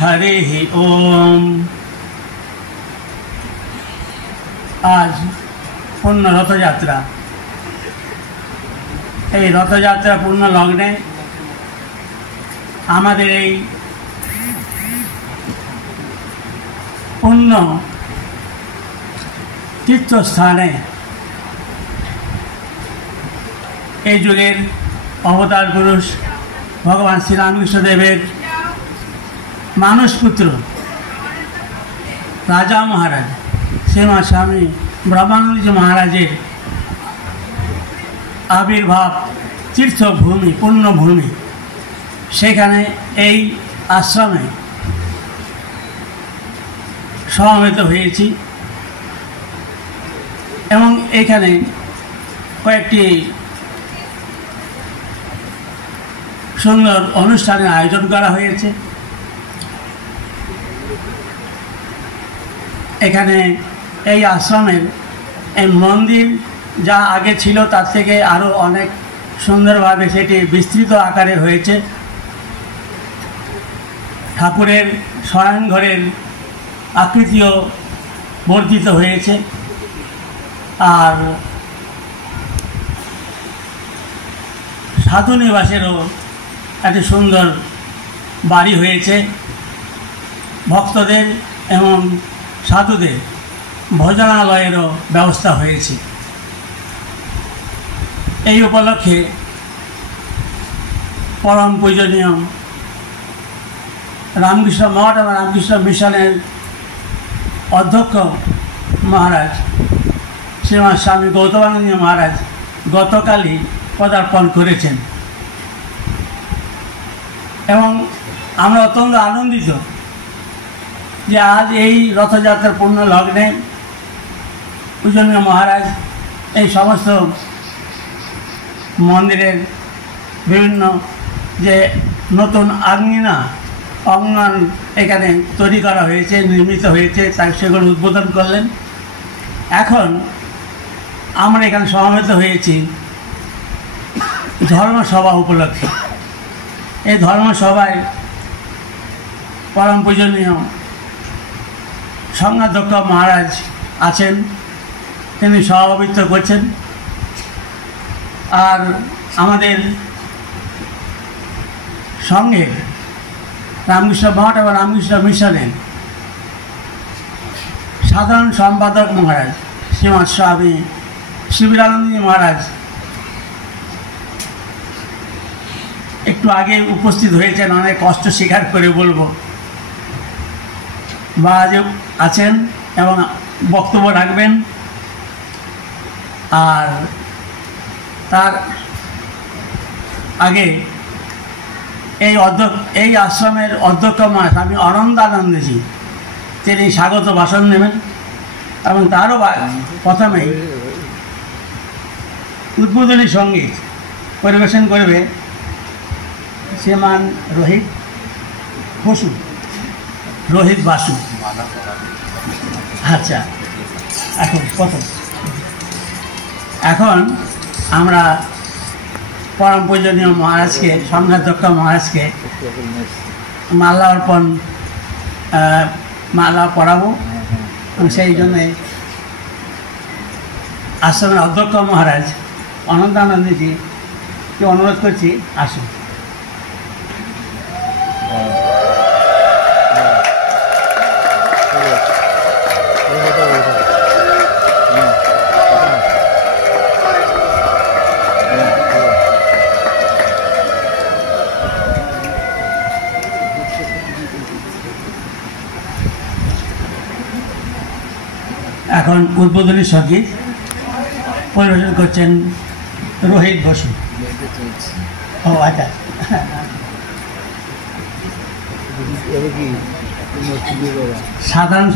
हरिः ओम। आज पूर्ण रथयात्रा। এই রথযাত্রা পূর্ণ লগ্নে আমাদের এই পূর্ণ তীর্থস্থানে এই যুগের অবতার পুরুষ ভগবান শ্রীরামকৃষ্ণদেবের मानस पुत्र राजा महाराज श्रीमा स्वामी ब्रह्मानंद जी महाराजेर आविर्भाव तीर्थभूमि पुण्यभूमि सेखाने एई आश्रमे समवेत हयेछि एवं एखाने कयेकटी सुंदर अनुष्ठानेर आयोजन करा हयेছে। এখানে এই আশ্রমের এই মন্দির যা আগে ছিল তার থেকে আরও অনেক সুন্দরভাবে সেটি বিস্তৃত আকারে হয়েছে। ঠাকুরের শয়নঘরের আকৃতিও বর্ধিত হয়েছে আর সাধু নিবাসেরও একটি সুন্দর বাড়ি হয়েছে। ভক্তদের এবং সাধুদের ভোজনালয়েরও ব্যবস্থা হয়েছে। এই উপলক্ষে পরম পূজনীয় রামকৃষ্ণ মঠ এবং রামকৃষ্ণ মিশনের অধ্যক্ষ মহারাজ শ্রীমান স্বামী গৌতমানন্দ মহারাজ গতকালই পদার্পণ করেছেন এবং আমরা অত্যন্ত আনন্দিত যে आज এই রথযাত্রার পূর্ণ লগ্নে পূজনীয় মহারাজ এই সমস্ত মন্দিরের বিভিন্ন যে নতুন আঙ্গিনা অঙ্গন এখানে তৈরি করা হয়েছে নির্মিত হয়েছে তাই সেগুলো উদ্বোধন করলেন। এখন আমরা এখানে সমবেত হয়েছি ধর্মসভা উপলক্ষে। এই ধর্মসভায় পরম পূজনীয় সংঘাধ্যক্ষ মহারাজ আছেন, তিনি সভাপতিত্ব করছেন। আর আমাদের সঙ্গে রামকৃষ্ণ মঠ এবং রামকৃষ্ণ মিশনের সাধারণ সম্পাদক মহারাজ শ্রীমৎ স্বামী শিবিরানন্দজি মহারাজ একটু আগে উপস্থিত হয়েছেন, অনেক কষ্ট স্বীকার করে বলবো, বা আছেন এবং বক্তব্য রাখবেন। আর তার আগে এই আশ্রমের অধ্যক্ষ স্বামী অনন্দানন্দজি তিনি স্বাগত ভাষণ নেবেন এবং তারও প্রথমেই উদ্বোধনী সঙ্গীত পরিবেশন করবে শ্রীমান রোহিত বাসু। আচ্ছা, এখন আমরা পরম পূজনীয় মহারাজকে সংঘাধ্যক্ষ মহারাজকে মালা পড়াবো এবং সেই জন্যে আশ্রমের অধ্যক্ষ মহারাজ অনন্তানন্দজিকে অনুরোধ করছি আসুন। এখন উদ্বোধনী সঙ্গীত পরিবেশন করছেন রোহিত বসু। ও আচ্ছা, সাধারণ